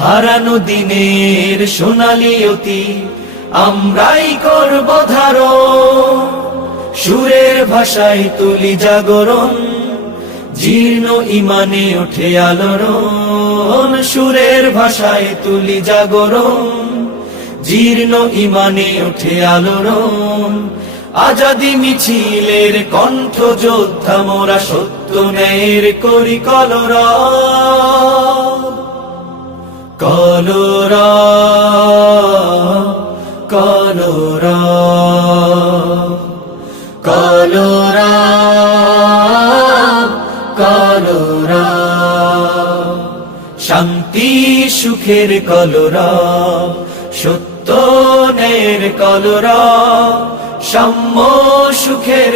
হারানো দিনের সোনালি অতি, আমরাই করব ধারো সুরের ভাষায় তুলি জাগরণ, জীর্ণ ইমানে ওঠে আলোড়ন। সুরের ভাষায় তুলি জাগরণ, জীর্ণ ইমানে ওঠে আলোড়ন। আজাদি মিছিলের কণ্ঠ যোদ্ধা মোরা সত্য ন্যায়ের করি কলরা কলরা কলরা কলরা কলরা। শান্তি সুখের কলরা সত্য নের কলরা সাম্য সুখের